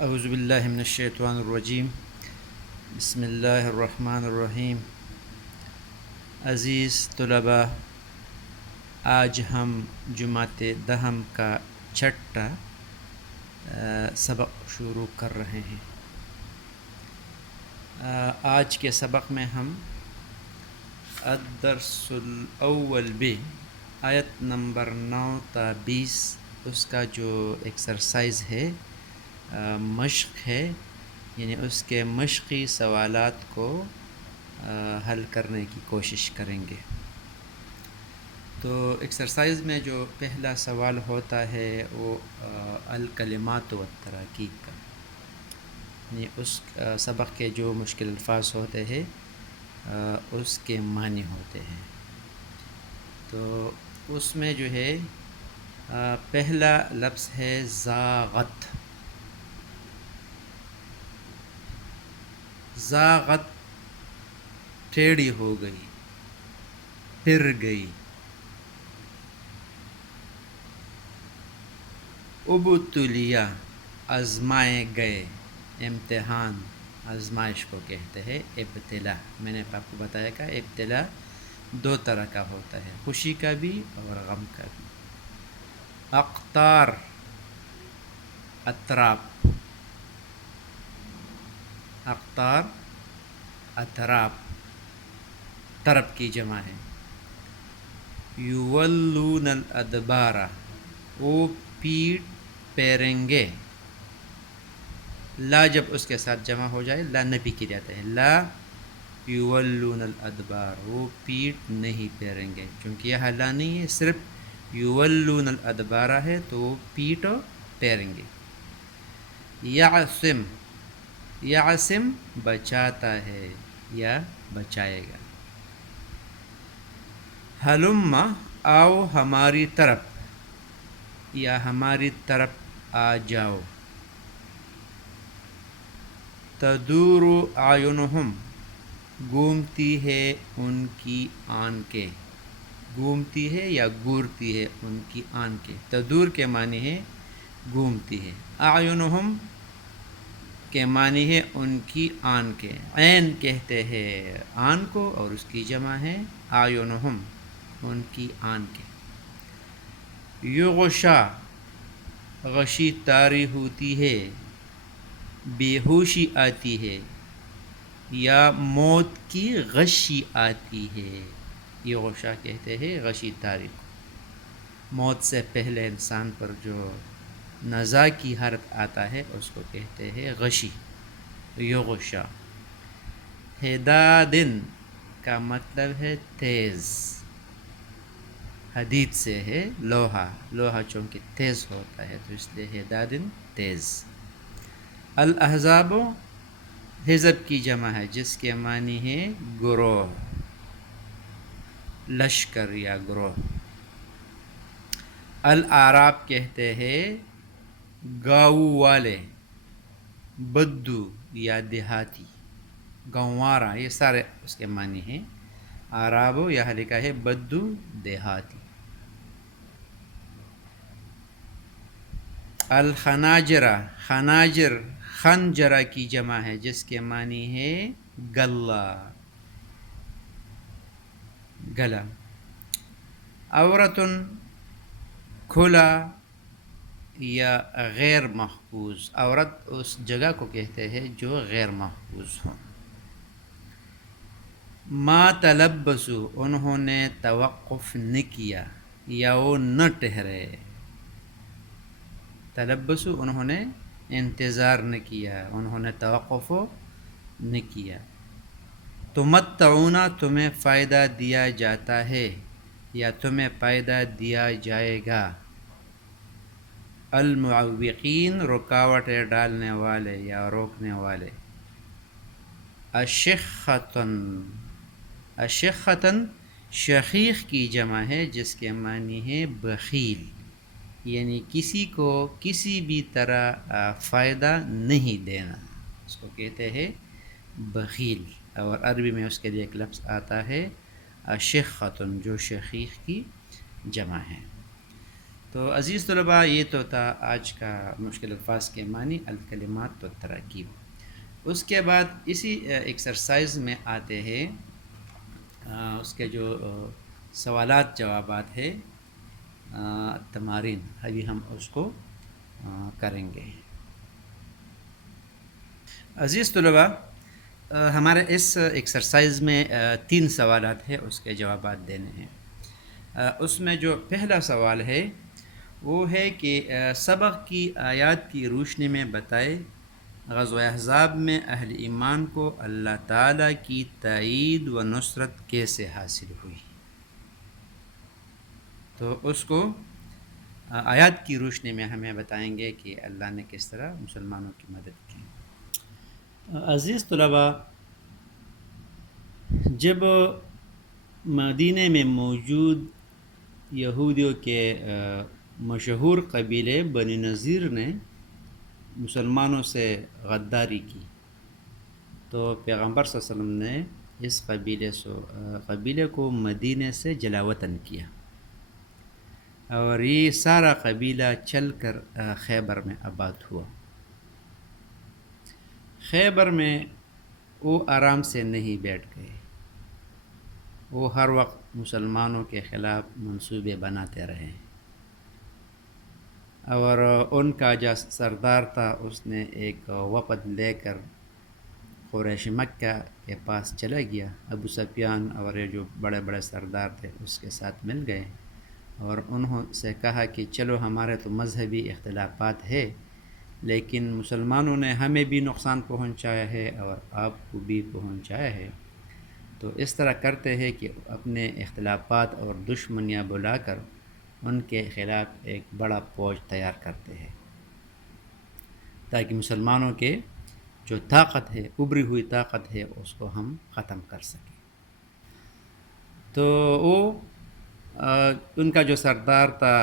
اعوذ باللہ من الشیطان الرجیم بسم اللہ الرحمن الرحیم۔ عزیز طلباء، آج ہم جماعت دہم کا چھٹا سبق شروع کر رہے ہیں۔ آج کے سبق میں ہم الدرس الاول بے آیت نمبر 9 تا 20 اس کا جو ایکسرسائز ہے، مشق ہے، یعنی اس کے مشقی سوالات کو حل کرنے کی کوشش کریں گے۔ تو ایکسرسائز میں جو پہلا سوال ہوتا ہے وہ الکلمات والتراکیب کا، یعنی اس سبق کے جو مشکل الفاظ ہوتے ہیں اس کے معنی ہوتے ہیں۔ تو اس میں جو ہے پہلا لفظ ہے زاغت۔ زاغت ٹیڑھی ہو گئی، پھر گئی۔ ابتلیا آزمائے گئے، امتحان آزمائش کو کہتے ہیں ابتلا۔ میں نے آپ کو بتایا کہ ابتلا دو طرح کا ہوتا ہے، خوشی کا بھی اور غم کا بھی۔ اقطار اطراف، اقطار اطراف طرف کی جمع ہے۔ یولون الادبار، وہ پیٹ پھیریں گے۔ لا جب اس کے ساتھ جمع ہو جائے لا نفی کی جاتا ہے، لا یولون الادبار، وہ پیٹ نہیں پھیریں گے، چونکہ یہاں لا نہیں ہے، صرف یولون الادبار ہے تو وہ پیٹ پھیریں گے۔ یعصم، یعصم بچاتا ہے یا بچائے گا۔ ہلم، آؤ ہماری طرف یا ہماری طرف آ جاؤ۔ تدور اعینہم، گھومتی ہے ان کی آنکھیں، گھومتی ہے یا گورتی ہے ان کی آنکھیں۔ تدور کے معنی ہے گھومتی ہے، اعینہم کے معنی ہے ان کی آنکھیں۔ عین کہتے ہیں آن کو اور اس کی جمع ہے اعینہم، ان کی آنکھیں۔ یغشا، غشی طاری ہوتی ہے، بے ہوشی آتی ہے یا موت کی غشی آتی ہے۔ یغشا کہتے ہیں غشی طاری کو، موت سے پہلے انسان پر جو نزا کی حالت آتا ہے اس کو کہتے ہیں غشی، یغشا۔ حدادن کا مطلب ہے تیز، حدید سے ہے لوہا، لوہا چونکہ تیز ہوتا ہے تو اس لیے حدادن تیز۔ الاحزاب حزب کی جمع ہے جس کے معنی ہے گروہ، لشکر یا گروہ۔ الاعراب کہتے ہیں گاؤں والے، بدو یا دیہاتی، گنوارا، یہ سارے اس کے معنی ہیں۔ اعرابو یہاں لکھا ہے بدو، دیہاتی۔ الخناجرہ، خناجر خنجرہ کی جمع ہے جس کے معنی ہے گلہ، گلا۔ عورتن کھلا یا غیر محفوظ، عورت اس جگہ کو کہتے ہیں جو غیر محفوظ ہو۔ ما تلبسو، انہوں نے توقف نہ کیا یا وہ نہ ٹھہرے۔ تلبسو انہوں نے انتظار نہ کیا، انہوں نے توقف نہ کیا۔ تمتعون، تمہیں فائدہ دیا جاتا ہے یا تمہیں فائدہ دیا جائے گا۔ المعوقین، رکاوٹیں ڈالنے والے یا روکنے والے۔ اشخۃن، اشخۃن شخیخ کی جمع ہے جس کے معنی ہے بخیل، یعنی کسی کو کسی بھی طرح فائدہ نہیں دینا، اس کو کہتے ہیں بخیل۔ اور عربی میں اس کے لیے ایک لفظ آتا ہے اشخۃن، جو شخیخ کی جمع ہے۔ تو عزیز طلباء، یہ تو تھا آج کا مشکل الفاظ کے معنی، الکلمات و تراکیب۔ اس کے بعد اسی ایکسرسائز میں آتے ہیں اس کے جو سوالات جوابات ہے، تمارین، ابھی ہم اس کو کریں گے۔ عزیز طلباء، ہمارے اس ایکسرسائز میں 3 سوالات ہیں، اس کے جوابات دینے ہیں۔ اس میں جو پہلا سوال ہے وہ ہے کہ سبق کی آیات کی روشنی میں بتائے غزوہ احزاب میں اہل ایمان کو اللہ تعالیٰ کی تائید و نصرت کیسے حاصل ہوئی۔ تو اس کو آیات کی روشنی میں ہمیں بتائیں گے کہ اللہ نے کس طرح مسلمانوں کی مدد کی۔ عزیز طلباء، جب مدینہ میں موجود یہودیوں کے مشہور قبیلے بنی نذیر نے مسلمانوں سے غداری کی، تو پیغمبر صلی اللہ علیہ وسلم نے اس قبیلے کو مدینہ سے جلا وطن کیا، اور یہ سارا قبیلہ چل کر خیبر میں آباد ہوا۔ خیبر میں وہ آرام سے نہیں بیٹھ گئے، وہ ہر وقت مسلمانوں کے خلاف منصوبے بناتے رہے، اور ان کا جو سردار تھا اس نے ایک وفد لے کر قریش مکہ کے پاس چلا گیا۔ ابو سفیان اور یہ جو بڑے بڑے سردار تھے اس کے ساتھ مل گئے، اور انہوں سے کہا کہ چلو، ہمارے تو مذہبی اختلافات ہے، لیکن مسلمانوں نے ہمیں بھی نقصان پہنچایا ہے اور آپ کو بھی پہنچایا ہے، تو اس طرح کرتے ہیں کہ اپنے اختلافات اور دشمنیاں بلا کر ان کے خلاف ایک بڑا فوج تیار کرتے ہیں، تاکہ مسلمانوں کے جو طاقت ہے، ابھری ہوئی طاقت ہے، اس کو ہم ختم کر سکیں۔ تو وہ ان کا جو سردار تھا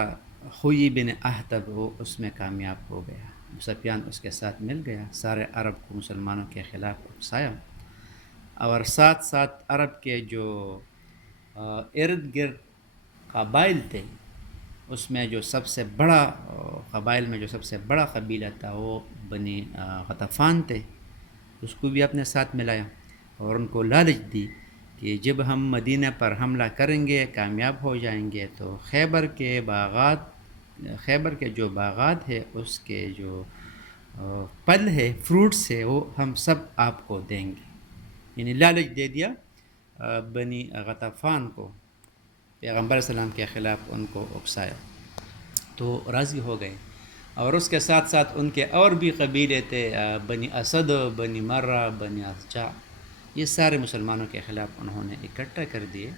خوئی بن احتب، وہ اس میں کامیاب ہو گیا۔ ابو سفیان اس کے ساتھ مل گیا، سارے عرب کو مسلمانوں کے خلاف اکسایا، اور ساتھ ساتھ عرب کے جو ارد گرد قبائل تھے، اس میں جو سب سے بڑا قبائل میں جو سب سے بڑا قبیلہ تھا وہ بنی غطفان تھے، اس کو بھی اپنے ساتھ ملایا، اور ان کو لالچ دی کہ جب ہم مدینہ پر حملہ کریں گے، کامیاب ہو جائیں گے، تو خیبر کے جو باغات ہے، اس کے جو پھل ہے، فروٹس ہے، وہ ہم سب آپ کو دیں گے۔ یعنی لالچ دے دیا بنی غطفان کو، پیغمبر صلی اللہ علیہ وسلم کے خلاف ان کو اکسایا، تو راضی ہو گئے۔ اور اس کے ساتھ ساتھ ان کے اور بھی قبیلے تھے، بنی اسد، بنی مرہ، بنی اشجع، یہ سارے مسلمانوں کے خلاف انہوں نے اکٹھا کر دیے،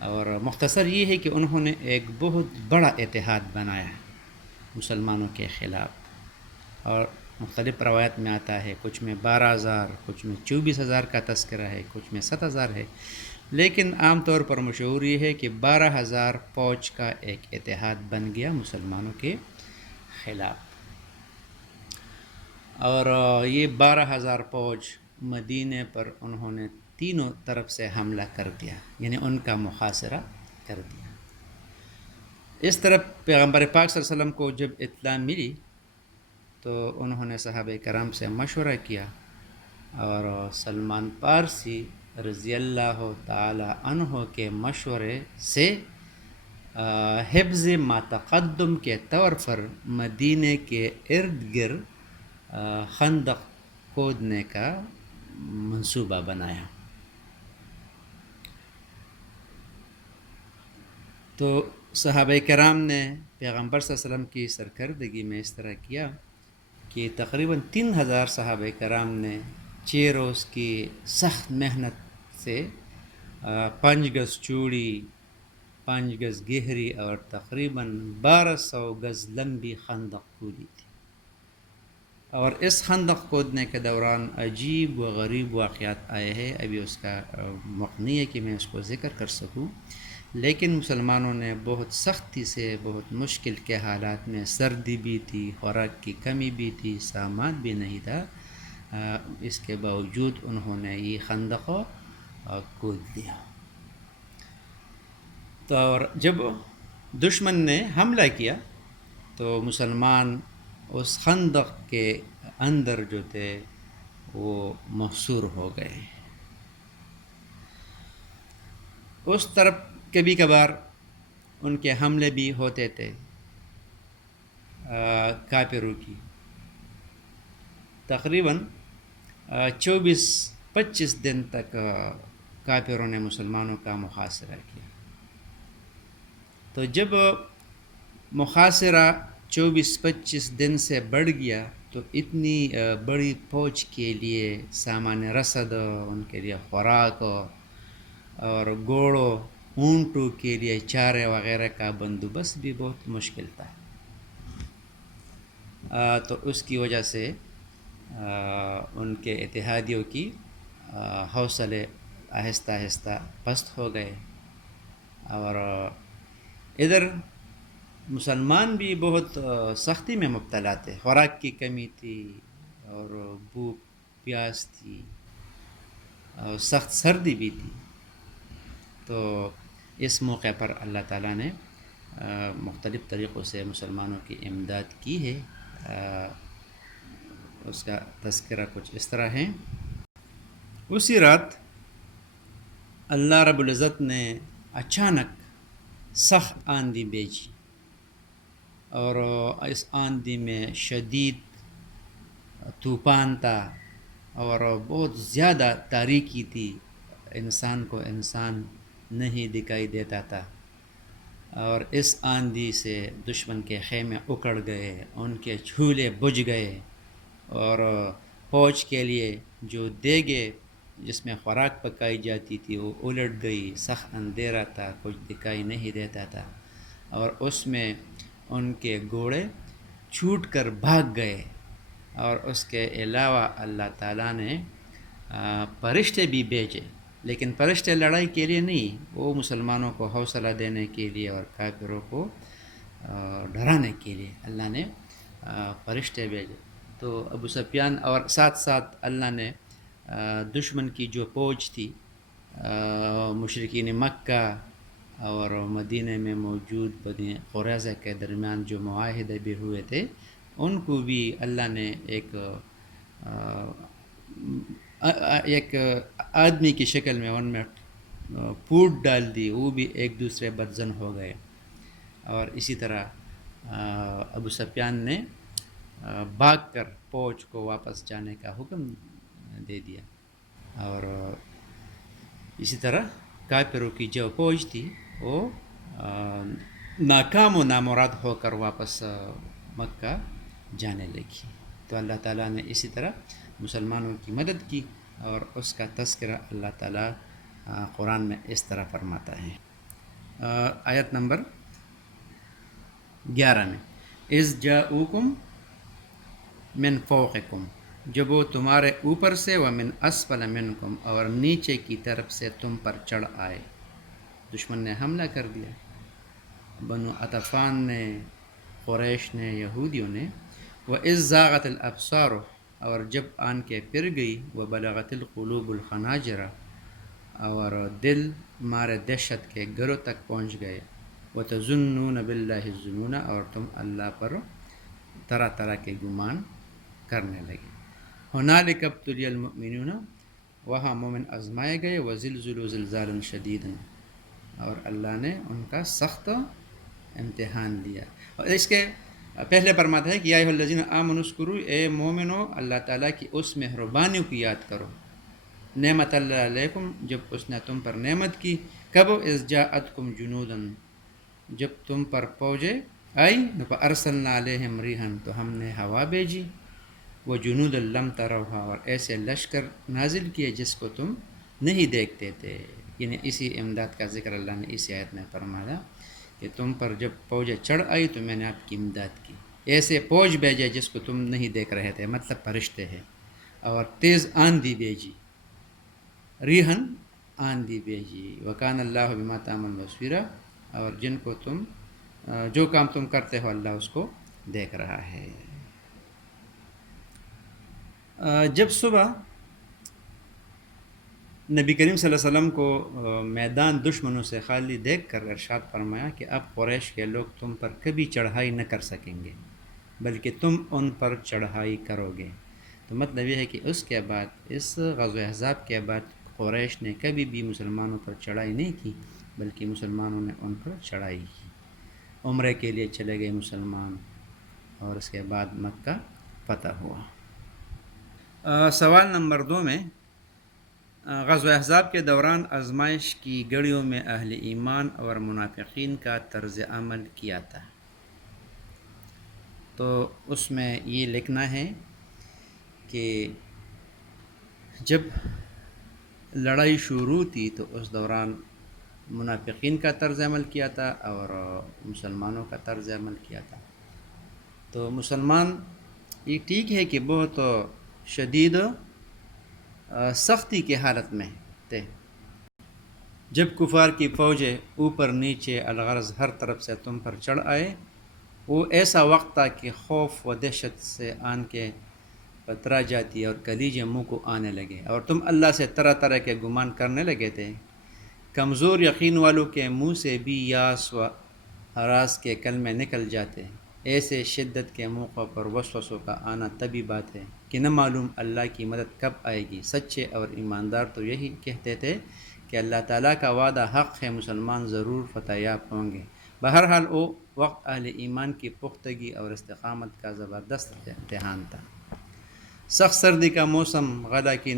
اور مختصر یہ ہے کہ انہوں نے ایک بہت بڑا اتحاد بنایا مسلمانوں کے خلاف۔ اور مختلف روایت میں آتا ہے، کچھ میں 12,000، کچھ میں 24,000 کا تذکرہ ہے، کچھ میں 7,000 ہے، لیکن عام طور پر مشہور یہ ہے کہ 12,000 فوج کا ایک اتحاد بن گیا مسلمانوں کے خلاف، اور یہ 12,000 فوج مدینہ پر انہوں نے تینوں طرف سے حملہ کر دیا، یعنی ان کا محاصرہ کر دیا۔ اس طرح پیغمبر پاک صلی اللہ علیہ وسلم کو جب اطلاع ملی تو انہوں نے صحابہ کرام سے مشورہ کیا، اور سلمان فارسی رضی اللہ تعالی عنہ کے مشورے سے حفظ ما تقدم کے طور پر مدینہ کے ارد گرد خندق کھودنے کا منصوبہ بنایا۔ تو صحابہ کرام نے پیغمبر صلی اللہ علیہ وسلم کی سرکردگی میں اس طرح کیا کہ تقریباً 3,000 صحابہ کرام نے 6 روز کی سخت محنت سے 5 گز چوڑی، 5 گز گہری اور تقریباً 1200 گز لمبی خندق کھودی تھی، اور اس خندق کھودنے کے دوران عجیب و غریب واقعات آئے ہیں، ابھی اس کا موقع نہیں ہے کہ میں اس کو ذکر کر سکوں، لیکن مسلمانوں نے بہت سختی سے، بہت مشکل کے حالات میں، سردی بھی تھی، خوراک کی کمی بھی تھی، سامان بھی نہیں تھا، اس کے باوجود انہوں نے یہ خندق کھود دیا۔ تو اور جب دشمن نے حملہ کیا تو مسلمان اس خندق کے اندر جو تھے وہ محصور ہو گئے. اس طرف کبھی کبھار ان کے حملے بھی ہوتے تھے کافروں کی. تقریباً 24-25 دن تک کافروں نے مسلمانوں کا محاصرہ کیا. تو جب محاصرہ 24-25 دن سے بڑھ گیا تو اتنی بڑی فوج کے لیے سامان رسد، ان کے لیے خوراک اور گھوڑوں اونٹوں کے لیے چارے وغیرہ کا بندوبست بھی بہت مشکل تھا. تو اس کی وجہ سے ان کے اتحادیوں کی حوصلے آہستہ آہستہ پست ہو گئے. اور ادھر مسلمان بھی بہت سختی میں مبتلا تھے. خوراک کی کمی تھی اور بھوک پیاس تھی اور سخت سردی بھی تھی. تو اس موقع پر اللہ تعالیٰ نے مختلف طریقوں سے مسلمانوں کی امداد کی ہے. اس کا تذکرہ کچھ اس طرح ہے. اسی رات اللہ رب العزت نے اچانک سخت آندھی بھیجی اور اس آندھی میں شدید طوفان تھا اور بہت زیادہ تاریکی تھی. انسان کو انسان نہیں دکھائی دیتا تھا. اور اس آندھی سے دشمن کے خیمے اکڑ گئے، ان کے چولہے بجھ گئے اور فوج کے لیے جو دیگیں جس میں خوراک پکائی جاتی تھی وہ الٹ گئی. سخت اندھیرا تھا، کچھ دکھائی نہیں دیتا تھا اور اس میں ان کے گھوڑے چھوٹ کر بھاگ گئے. اور اس کے علاوہ اللہ تعالیٰ نے فرشتے بھی بھیجے، لیکن فرشتے لڑائی کے لیے نہیں، وہ مسلمانوں کو حوصلہ دینے کے لیے اور کافروں کو ڈرانے کے لیے اللہ نے فرشتے بھیجے. تو ابو سفیان اور ساتھ ساتھ اللہ نے دشمن کی جو فوج تھی، مشرکین مکہ اور مدینہ میں موجود بنی قریظہ کے درمیان جو معاہدے بھی ہوئے تھے، ان کو بھی اللہ نے ایک آدمی کی شکل میں ان میں پھوٹ ڈال دی. وہ بھی ایک دوسرے بدزن ہو گئے. اور اسی طرح ابو سفیان نے بھاگ کر فوج کو واپس جانے کا حکم دے دیا. اور اسی طرح کافروں کی جو فوج تھی وہ ناکام و نامراد ہو کر واپس مکہ جانے لگی. تو اللہ تعالیٰ نے اسی طرح مسلمانوں کی مدد کی اور اس کا تذکرہ اللہ تعالیٰ قرآن میں اس طرح فرماتا ہے. آیت نمبر 11 میں اذ جاؤکم من فوقکم، جب وہ تمہارے اوپر سے، ومن اسفل منکم، اور نیچے کی طرف سے تم پر چڑھ آئے. دشمن نے حملہ کر دیا، بنو عطفان نے، قریش نے، یہودیوں نے. وَإِذْ زَاغَتِ الْأَبْصَارُ، اور جب آنکھیں پھر گئی، وَبَلَغَتِ الْقُلُوبُ الْحَنَاجِرَ، اور دل مارے دہشت کے گروں تک پہنچ گئے. وَتَظُنُّونَ بِاللَّهِ الظُّنُونَ، اور تم اللہ پر طرح طرح کے گمان کرنے لگے. هُنَالِكَ ابْتُلِيَ الْمُؤْمِنُونَ، وہاں مومن آزمائے گئے. وَزِلْزِلُوا زِلْزَالًا شَدِيدًا، اور اللہ نے ان کا سخت امتحان لیا. اور اس کے پہلے فرماتا ہے کہ یا ایھا الذین آمنوا اذکروا، اے مومنو اللہ تعالیٰ کی اس مہربانیوں کی یاد کرو. نعمت اللہ علیکم، جب اس نے تم پر نعمت کی. کب؟ اذ جاءتکم جنودا، جب تم پر فوجیں آئی. فارسلنا علیہم ریحا، تو ہم نے ہوا بھیجی. وجنودا لم تروها، اور ایسے لشکر نازل کیے جس کو تم نہیں دیکھتے تھے. یعنی اسی امداد کا ذکر اللہ نے اسی آیت میں فرمایا کہ تم پر جب فوجیں چڑھ آئی تو میں نے آپ کی امداد کی. ایسے فوج بھیجے جس کو تم نہیں دیکھ رہے تھے، مطلب فرشتے ہیں. اور تیز آندھی بھیجی، ریحن آندھی بھیجی. وکان اللہ بما تعملون بصیرا، اور جن کو تم جو کام تم کرتے ہو اللہ اس کو دیکھ رہا ہے. جب صبح نبی کریم صلی اللہ علیہ وسلم کو میدان دشمنوں سے خالی دیکھ کر ارشاد فرمایا کہ اب قریش کے لوگ تم پر کبھی چڑھائی نہ کر سکیں گے بلکہ تم ان پر چڑھائی کرو گے. تو مطلب یہ ہے کہ اس کے بعد اس غزوہ احزاب کے بعد قریش نے کبھی بھی مسلمانوں پر چڑھائی نہیں کی بلکہ مسلمانوں نے ان پر چڑھائی کی. عمرے کے لیے چلے گئے مسلمان اور اس کے بعد مکہ فتح ہوا. سوال نمبر 2 میں غزوہ احزاب کے دوران آزمائش کی گھڑیوں میں اہل ایمان اور منافقین کا طرز عمل کیا تھا. تو اس میں یہ لکھنا ہے کہ جب لڑائی شروع تھی تو اس دوران منافقین کا طرز عمل کیا تھا اور مسلمانوں کا طرز عمل کیا تھا. تو مسلمان یہ ٹھیک ہے کہ بہت شدید سختی کی حالت میں تھے. جب کفار کی فوجیں اوپر نیچے الغرض ہر طرف سے تم پر چڑھ آئے وہ ایسا وقت تھا کہ خوف و دہشت سے آن کے پترا جاتی اور کلیجے منہ کو آنے لگے اور تم اللہ سے طرح طرح کے گمان کرنے لگے تھے. کمزور یقین والوں کے منہ سے بھی یاس و ہراس کے کلمے نکل جاتے. ایسے شدت کے موقع پر وسوسوں کا آنا طبی بات ہے کہ نہ معلوم اللہ کی مدد کب آئے گی. سچے اور ایماندار تو یہی کہتے تھے کہ اللہ تعالیٰ کا وعدہ حق ہے, مسلمان ضرور فتح یاب ہوں گے. بہرحال وہ وقت اہل ایمان کی پختگی اور استقامت کا زبردست امتحان تھا. سخت سردی کا موسم, غلہ کی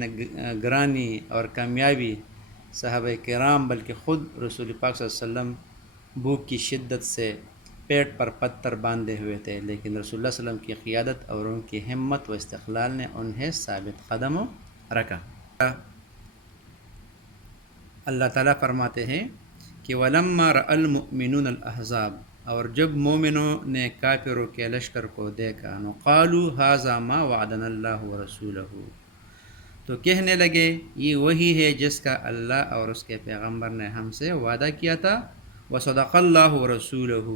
گرانی اور کامیابی. صحابہ کرام بلکہ خود رسول پاک صلی اللہ علیہ وسلم بھوک کی شدت سے پیٹ پر پتھر باندھے ہوئے تھے, لیکن رسول اللہ صلی اللہ علیہ وسلم کی قیادت اور ان کی ہمت و استقلال نے انہیں ثابت قدم رکھا. اللہ تعالیٰ فرماتے ہیں کہ وَلَمَّا رَأَى الْمُؤْمِنُونَ الْأَحْزَابَ, اور جب مومنوں نے کافروں کے لشکر کو دیکھا, قَالُوا هَذَا مَا وَعَدَنَا اللَّهُ وَرَسُولُهُ, تو کہنے لگے یہ وہی ہے جس کا اللہ اور اس کے پیغمبر نے ہم سے وعدہ کیا تھا. وَصَدَقَ اللَّهُ وَرَسُولُهُ,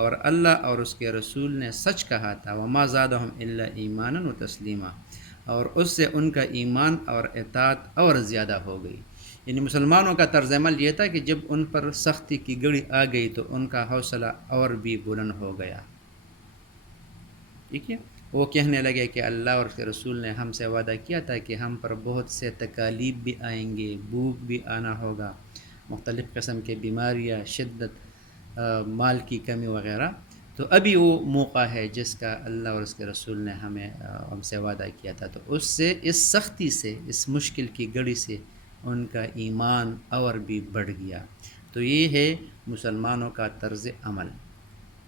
اور اللہ اور اس کے رسول نے سچ کہا تھا. وَمَا زَادَهُمْ إِلَّا إِيمَانًا وَتَسْلِيمًا, اور اس سے ان کا ایمان اور اطاعت اور زیادہ ہو گئی. یعنی مسلمانوں کا طرز عمل یہ تھا کہ جب ان پر سختی کی گھڑی آ گئی تو ان کا حوصلہ اور بھی بلند ہو گیا. ٹھیک ہے, وہ کہنے لگے کہ اللہ اور اس کے رسول نے ہم سے وعدہ کیا تھا کہ ہم پر بہت سے تکالیف بھی آئیں گے, بھوک بھی آنا ہوگا, مختلف قسم کے بیماریاں, شدت, مال کی کمی وغیرہ. تو ابھی وہ موقع ہے جس کا اللہ اور اس کے رسول نے ہم سے وعدہ کیا تھا. تو اس سے, اس سختی سے, اس مشکل کی گھڑی سے ان کا ایمان اور بھی بڑھ گیا. تو یہ ہے مسلمانوں کا طرز عمل.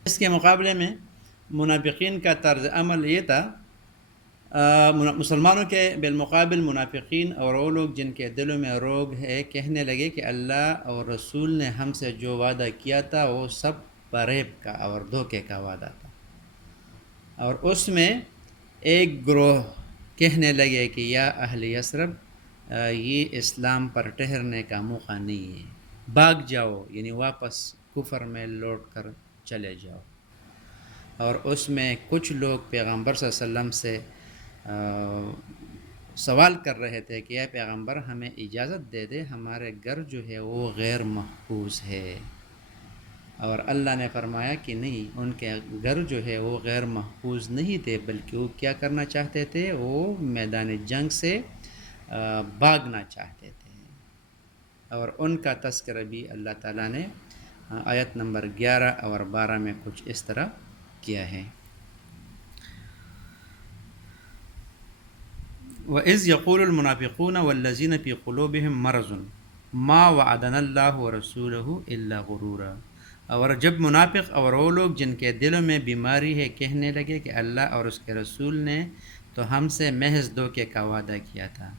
اس کے مقابلے میں منافقین کا طرز عمل یہ تھا, مسلمانوں کے بالمقابل منافقین اور وہ لوگ جن کے دلوں میں روگ ہے کہنے لگے کہ اللہ اور رسول نے ہم سے جو وعدہ کیا تھا وہ سب فریب کا اور دھوکے کا وعدہ تھا. اور اس میں ایک گروہ کہنے لگے کہ یا اہل یثرب, یہ اسلام پر ٹھہرنے کا موقع نہیں ہے, بھاگ جاؤ, یعنی واپس کفر میں لوٹ کر چلے جاؤ. اور اس میں کچھ لوگ پیغمبر صلی اللہ علیہ وسلم سے سوال کر رہے تھے کہ اے پیغمبر ہمیں اجازت دے دے, ہمارے گھر جو ہے وہ غیر محفوظ ہے. اور اللہ نے فرمایا کہ نہیں, ان کے گھر جو ہے وہ غیر محفوظ نہیں تھے, بلکہ وہ کیا کرنا چاہتے تھے, وہ میدان جنگ سے بھاگنا چاہتے تھے. اور ان کا تذکرہ بھی اللہ تعالیٰ نے آیت نمبر 11 اور 12 میں کچھ اس طرح کیا ہے. وَإِذْ يَقُولُ الْمُنَافِقُونَ وَالَّذِينَ فِي قُلُوبِهِمْ مَرَضٌ مَا وَعَدَنَا اللَّهُ وَرَسُولُهُ إِلَّا غُرُورًا, اور جب منافق اور وہ لوگ جن کے دلوں میں بیماری ہے کہنے لگے کہ اللہ اور اس کے رسول نے تو ہم سے محض دھوکے کا وعدہ کیا تھا.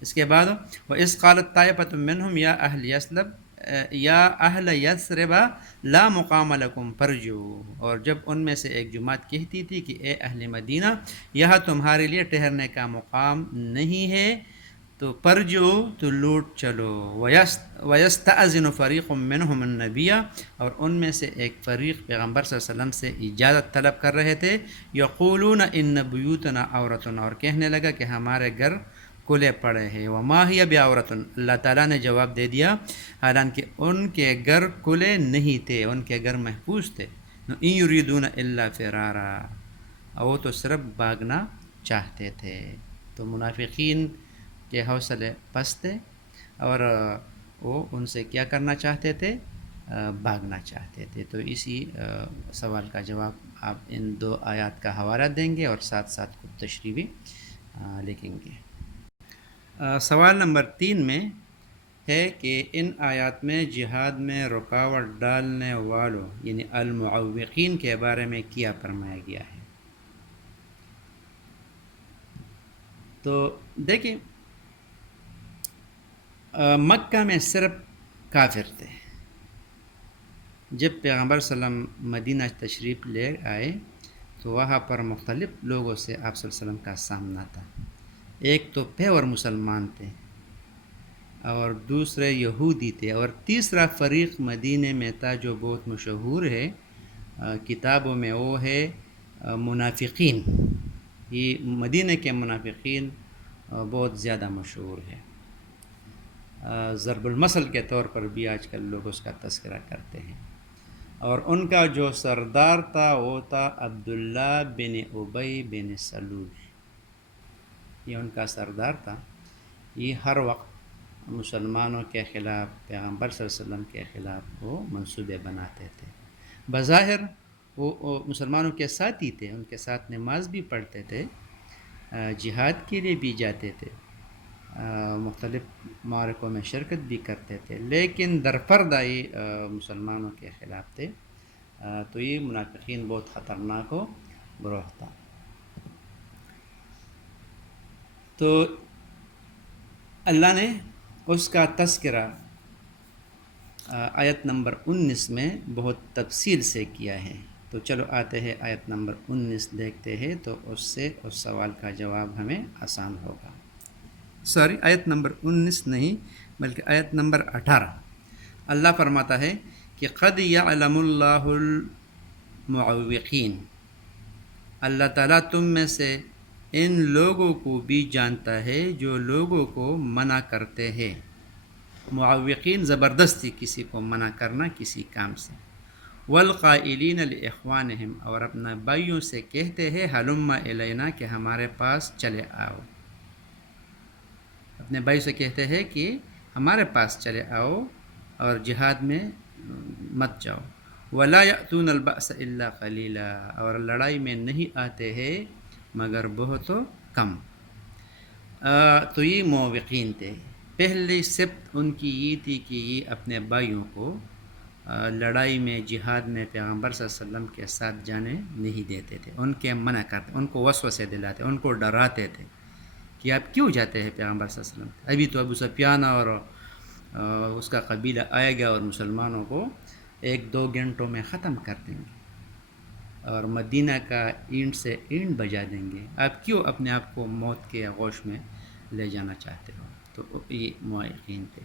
اس کے بعد وَإِذْ قَالَتْ طَائِفَةٌ مِّنْهُمْ يَا أَهْلَ يَثْرِبَ یا اہل یثرب لا مقام لکم فارجعوا, اور جب ان میں سے ایک جماعت کہتی تھی کہ اے اہل مدینہ یہاں تمہارے لیے ٹھہرنے کا مقام نہیں ہے, تو پرجو, تو لوٹ چلو. وَيَسْتَأْذِنُ فَرِيقٌ مِّنْهُمُ النَّبِيَّ, اور ان میں سے ایک فریق پیغمبر صلی اللہ علیہ وسلم سے اجازت طلب کر رہے تھے. یقولون ان بیوتنا عورتن, اور کہنے لگا کہ ہمارے گھر کھلے پڑے ہیں. وما ہی بعورۃ، اللہ تعالیٰ نے جواب دے دیا حالانکہ ان کے گھر کھلے نہیں تھے، ان کے گھر محفوظ تھے. ان یریدون الا فرارا، وہ تو صرف بھاگنا چاہتے تھے. تو منافقین کے حوصلے پست تھے اور وہ ان سے کیا کرنا چاہتے تھے؟ بھاگنا چاہتے تھے. تو اسی سوال کا جواب آپ ان دو آیات کا حوالہ دیں گے اور ساتھ ساتھ خود تشریح بھی لکھیں گے. سوال نمبر 3 میں ہے کہ ان آیات میں جہاد میں رکاوٹ ڈالنے والوں یعنی المعوقین کے بارے میں کیا فرمایا گیا ہے. تو دیکھیں، مکہ میں صرف کافر تھے. جب پیغمبر صلی اللہ علیہ وسلم مدینہ تشریف لے آئے تو وہاں پر مختلف لوگوں سے آپ صلی اللہ علیہ وسلم کا سامنا تھا. ایک تو پیور مسلمان تھے اور دوسرے یہودی تھے اور تیسرا فریق مدینہ میں تھا جو بہت مشہور ہے کتابوں میں، وہ ہے منافقین. یہ مدینہ کے منافقین بہت زیادہ مشہور ہے. ضرب المثل کے طور پر بھی آج کل لوگ اس کا تذکرہ کرتے ہیں. اور ان کا جو سردار تھا وہ تھا عبداللہ بن ابی بن سلول. یہ ان کا سردار تھا. یہ ہر وقت مسلمانوں کے خلاف، پیغمبر صلی اللہ علیہ وسلم کے خلاف وہ منصوبے بناتے تھے. بظاہر وہ مسلمانوں کے ساتھ ہی تھے، ان کے ساتھ نماز بھی پڑھتے تھے، جہاد کے لیے بھی جاتے تھے، مختلف معرکوں میں شرکت بھی کرتے تھے، لیکن درپردہ یہ مسلمانوں کے خلاف تھے. تو یہ منافقین بہت خطرناک گروہ تھا. تو اللہ نے اس کا تذکرہ آیت نمبر 19 میں بہت تفصیل سے کیا ہے. تو چلو آتے ہیں آیت نمبر 19 دیکھتے ہیں، تو اس سے اس سوال کا جواب ہمیں آسان ہوگا. آیت نمبر 19 نہیں بلکہ آیت نمبر 18. اللہ فرماتا ہے کہ قد یعلم اللہ المعوقین، اللہ تعالیٰ تم میں سے ان لوگوں کو بھی جانتا ہے جو لوگوں کو منع کرتے ہیں. معوقین زبردستی کسی کو منع کرنا کسی کام سے. والقائلین لاخوانہم، اور اپنا بھائیوں سے کہتے ہیں ہلم الینا، کہ ہمارے پاس چلے آؤ. اپنے بھائی سے کہتے ہیں کہ ہمارے پاس چلے آؤ اور جہاد میں مت جاؤ. ولا یأتون البأس الا قلیلا، اور لڑائی میں نہیں آتے ہیں مگر بہت کم. تو یہ معوقین تھے. پہلی سبت ان کی یہ تھی کہ یہ اپنے بھائیوں کو لڑائی میں، جہاد میں پیغمبر صلی اللہ علیہ وسلم کے ساتھ جانے نہیں دیتے تھے. ان کے منع کرتے، ان کو وسوسے دلاتے، ان کو ڈراتے تھے کہ آپ کیوں جاتے ہیں پیغمبر صلی اللہ علیہ وسلم، ابھی تو ابو سفیان اور اس کا قبیلہ آئے گا اور مسلمانوں کو 1-2 گھنٹوں میں ختم کر دیں گے اور مدینہ کا اینٹ سے اینٹ بجا دیں گے. آپ کیوں اپنے آپ کو موت کے آغوش میں لے جانا چاہتے ہو؟ تو یہ معوقین تھے.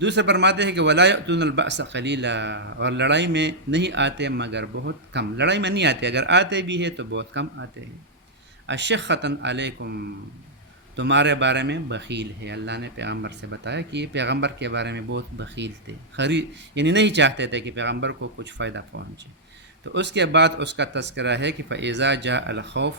دوسرے فرماتے ہیں کہ ولا یأتون البأس قلیلا، اور لڑائی میں نہیں آتے مگر بہت کم. لڑائی میں نہیں آتے، اگر آتے بھی ہیں تو بہت کم آتے ہیں. اشقۃ علیکم، تمہارے بارے میں بخیل ہے. اللہ نے پیغمبر سے بتایا کہ یہ پیغمبر کے بارے میں بہت بخیل تھے، یعنی نہیں چاہتے تھے کہ پیغمبر کو کچھ فائدہ پہنچے. تو اس کے بعد اس کا تذکرہ ہے کہ فَإِذَا جَاءَ الْخَوْفُ،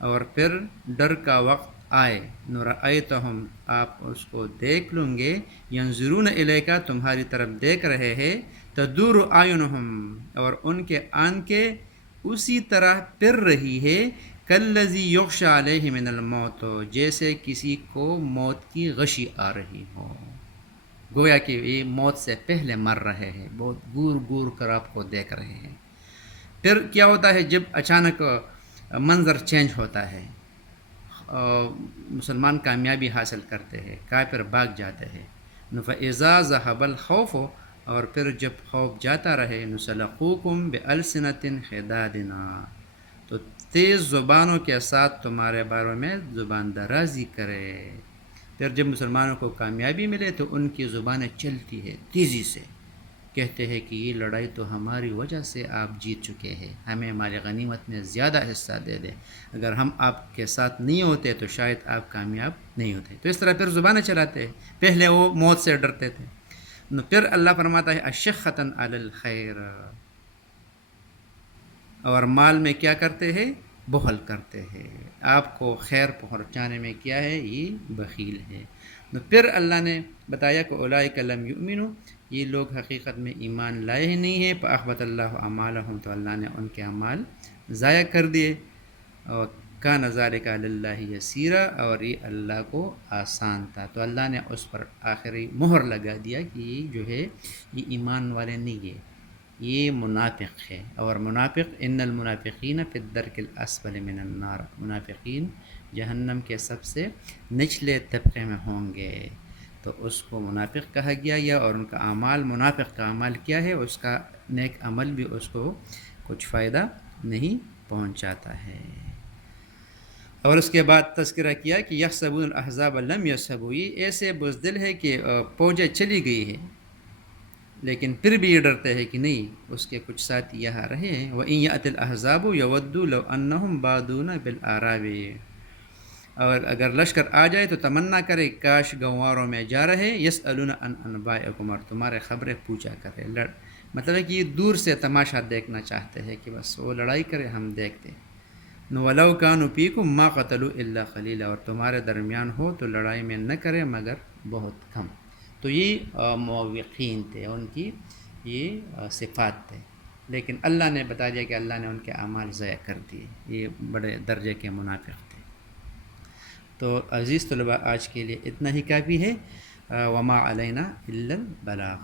اور پھر ڈر کا وقت آئے، نُرَأَيْتَهُمْ، آپ اس کو دیکھ لیں گے، يَنْظُرُونَ إِلَيْكَ، تمہاری طرف دیکھ رہے ہیں، تَدُورُ أَعْيُنُهُمْ، اور ان کے آنکھیں اسی طرح پھر رہی ہے، كَالَّذِي يُغْشَى عَلَيْهِ مِنَ الْمَوْتِ، جیسے کسی کو موت کی غشی آ رہی ہو، گویا کہ یہ موت سے پہلے مر رہے ہیں، بہت گور گور کر آپ کو دیکھ رہے ہیں. پھر کیا ہوتا ہے جب اچانک منظر چینج ہوتا ہے، مسلمان کامیابی حاصل کرتے ہیں، کافر بھاگ جاتے ہیں. فَإِذَا ذَهَبَ الْخَوْفُ، اور پھر جب خوف جاتا رہے، نُسَلَقُوكُمْ بِأَلْسِنَةٍ خِدَادٍ، تو تیز زبانوں کے ساتھ تمہارے بارے میں زبان درازی کرے. پھر جب مسلمانوں کو کامیابی ملے تو ان کی زبانیں چلتی ہے تیزی سے کہتے ہیں کہ یہ لڑائی تو ہماری وجہ سے آپ جیت چکے ہیں، ہمیں ہماری غنیمت میں زیادہ حصہ دے دیں، اگر ہم آپ کے ساتھ نہیں ہوتے تو شاید آپ کامیاب نہیں ہوتے. تو اس طرح پھر زبانیں چلاتے ہیں. پہلے وہ موت سے ڈرتے تھے، پھر اللہ فرماتا ہے اشخۃً علی الخیر، اور مال میں کیا کرتے ہیں؟ بخل کرتے ہیں. آپ کو خیر پہنچانے میں کیا ہے؟ یہ بخیل ہے. تو پھر اللہ نے بتایا کہ اولئک لم یؤمنوا، یہ لوگ حقیقت میں ایمان لائے ہی نہیں ہیں. فاحبط اللہ اعمالهم، تو اللہ نے ان کے اعمال ضائع کر دیے. اور کان ذلک علی اللہ یسیرا، اور یہ اللہ کو آسان تھا. تو اللہ نے اس پر آخری مہر لگا دیا کہ یہ جو ہے یہ ایمان والے نہیں ہے، یہ منافق ہے. اور منافق ان المنافقین فی الدرک الاسفل من النار، منافقین جہنم کے سب سے نچلے طبقے میں ہوں گے. تو اس کو منافق کہا گیا، یا اور ان کا اعمال، منافق کا عمل کیا ہے؟ اس کا نیک عمل بھی اس کو کچھ فائدہ نہیں پہنچاتا ہے. اور اس کے بعد تذکرہ کیا کہ یحسبون الاحزاب لم یذهبوا، یہ ایسے بزدل ہے کہ فوجیں چلی گئی ہے لیکن پھر بھی یہ ڈرتے ہیں کہ نہیں، اس کے کچھ ساتھی یہاں رہے ہیں. وَإِن يَأْتِ الْأَحْزَابُ يَوَدُّوا لَوْ أَنَّهُمْ بَادُونَ بِالْأَعْرَابِ، اور اگر لشکر آ جائے تو تمنا کرے کاش گنواروں میں جا رہے. یسألون عن انبائکم، اور تمہارے خبریں پوچھا کرے. مطلب ہے کہ یہ دور سے تماشا دیکھنا چاہتے ہیں کہ بس وہ لڑائی کرے ہم دیکھتے. وَلَوْ كَانُوا فِيكُمْ مَا قَتَلُوا إِلَّا قَلِيلًا، اور تمہارے درمیان ہو تو لڑائی میں نہ کرے مگر بہت کم. تو یہ موقعین تھے، ان کی یہ صفات تھے. لیکن اللہ نے بتا دیا کہ اللہ نے ان کے اعمال ضائع کر دیے، یہ بڑے درجے کے منافق تھے. تو عزیز طلباء، آج کے لیے اتنا ہی کافی ہے. وما علینا الا البلاغ.